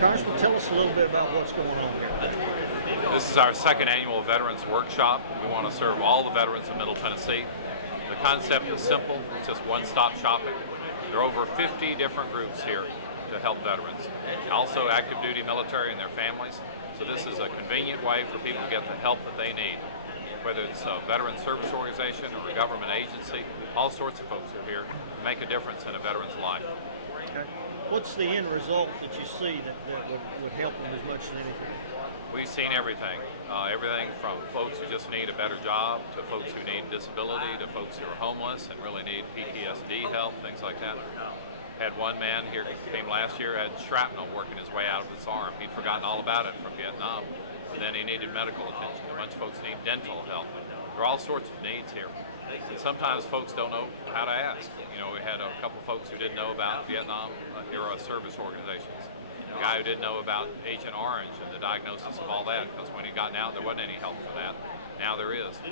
Congressman, tell us a little bit about what's going on here. This is our second annual Veterans Workshop. We want to serve all the veterans of Middle Tennessee. The concept is simple, it's just one-stop shopping. There are over 50 different groups here to help veterans. Also active duty military and their families. So this is a convenient way for people to get the help that they need. Whether it's a veteran service organization or a government agency, all sorts of folks are here to make a difference in a veteran's life. Okay. What's the end result that you see that would help them as much as anything? We've seen everything. Everything from folks who just need a better job, to folks who need disability, to folks who are homeless and really need PTSD help, things like that. Had one man here who came last year, had shrapnel working his way out of his arm. He'd forgotten all about it from Vietnam. And then he needed medical attention. A bunch of folks need dental help. There are all sorts of needs here. And sometimes folks don't know how to ask. You know, we had a couple folks who didn't know about Vietnam era service organizations. A guy who didn't know about Agent Orange and the diagnosis of all that, because when he got out, there wasn't any help for that. Now there is.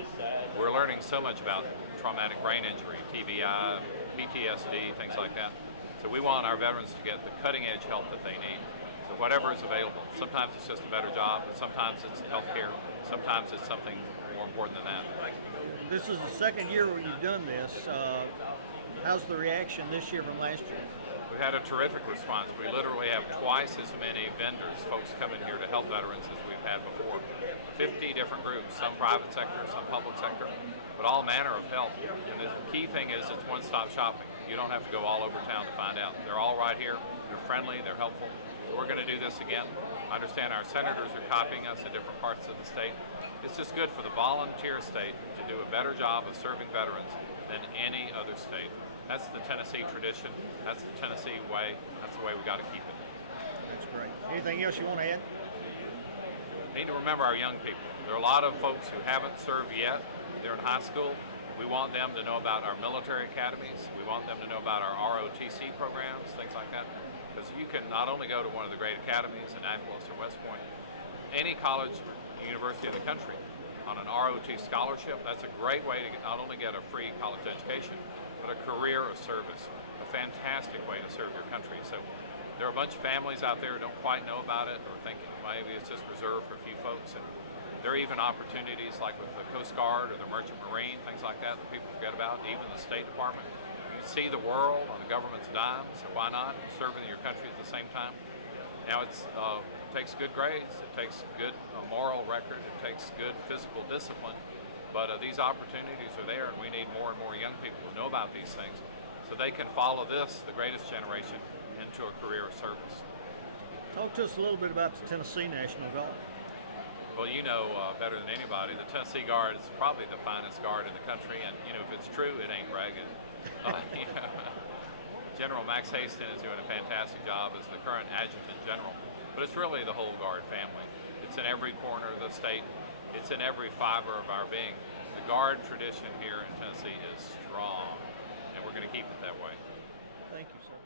We're learning so much about traumatic brain injury, TBI, PTSD, things like that. So we want our veterans to get the cutting-edge help that they need. So whatever is available. Sometimes it's just a better job, but sometimes it's health care. Sometimes it's something more important than that. This is the second year where you've done this. How's the reaction this year from last year? We had a terrific response. We literally have twice as many vendors, folks coming here to help veterans as we've had before. 50 different groups, some private sector, some public sector, but all manner of help. And the key thing is it's one-stop shopping. You don't have to go all over town to find out. They're all right here. They're friendly. They're helpful. So we're going to do this again. I understand our senators are copying us in different parts of the state. It's just good for the volunteer state to do a better job of serving veterans than any other state. That's the Tennessee tradition. That's the Tennessee way. That's the way we got to keep it. That's great. Anything else you want to add? We need to remember our young people. There are a lot of folks who haven't served yet. They're in high school. We want them to know about our military academies. We want them to know about our ROTC programs, things like that. Because you can not only go to one of the great academies in Annapolis or West Point, any college or university in the country on an ROT scholarship. That's a great way to not only get a free college education, but a career of service. A fantastic way to serve your country. So there are a bunch of families out there who don't quite know about it or thinking maybe it's just reserved for a few folks. And there are even opportunities like with the Coast Guard or the Merchant Marine, things like that that people forget about, even the State Department. You see the world on the government's dime, so why not serving your country at the same time? Now it takes good grades, it takes good moral record, it takes good physical discipline, but these opportunities are there, and we need more and more young people to know about these things so they can follow this, the greatest generation, into a career of service. Talk to us a little bit about the Tennessee National Guard. Well, you know better than anybody, the Tennessee Guard is probably the finest guard in the country, and you know, if it's true, it ain't bragging. General Max Hastings is doing a fantastic job as the current Adjutant General, but it's really the whole Guard family. It's in every corner of the state. It's in every fiber of our being. The Guard tradition here in Tennessee is strong, and we're going to keep it that way. Thank you, sir.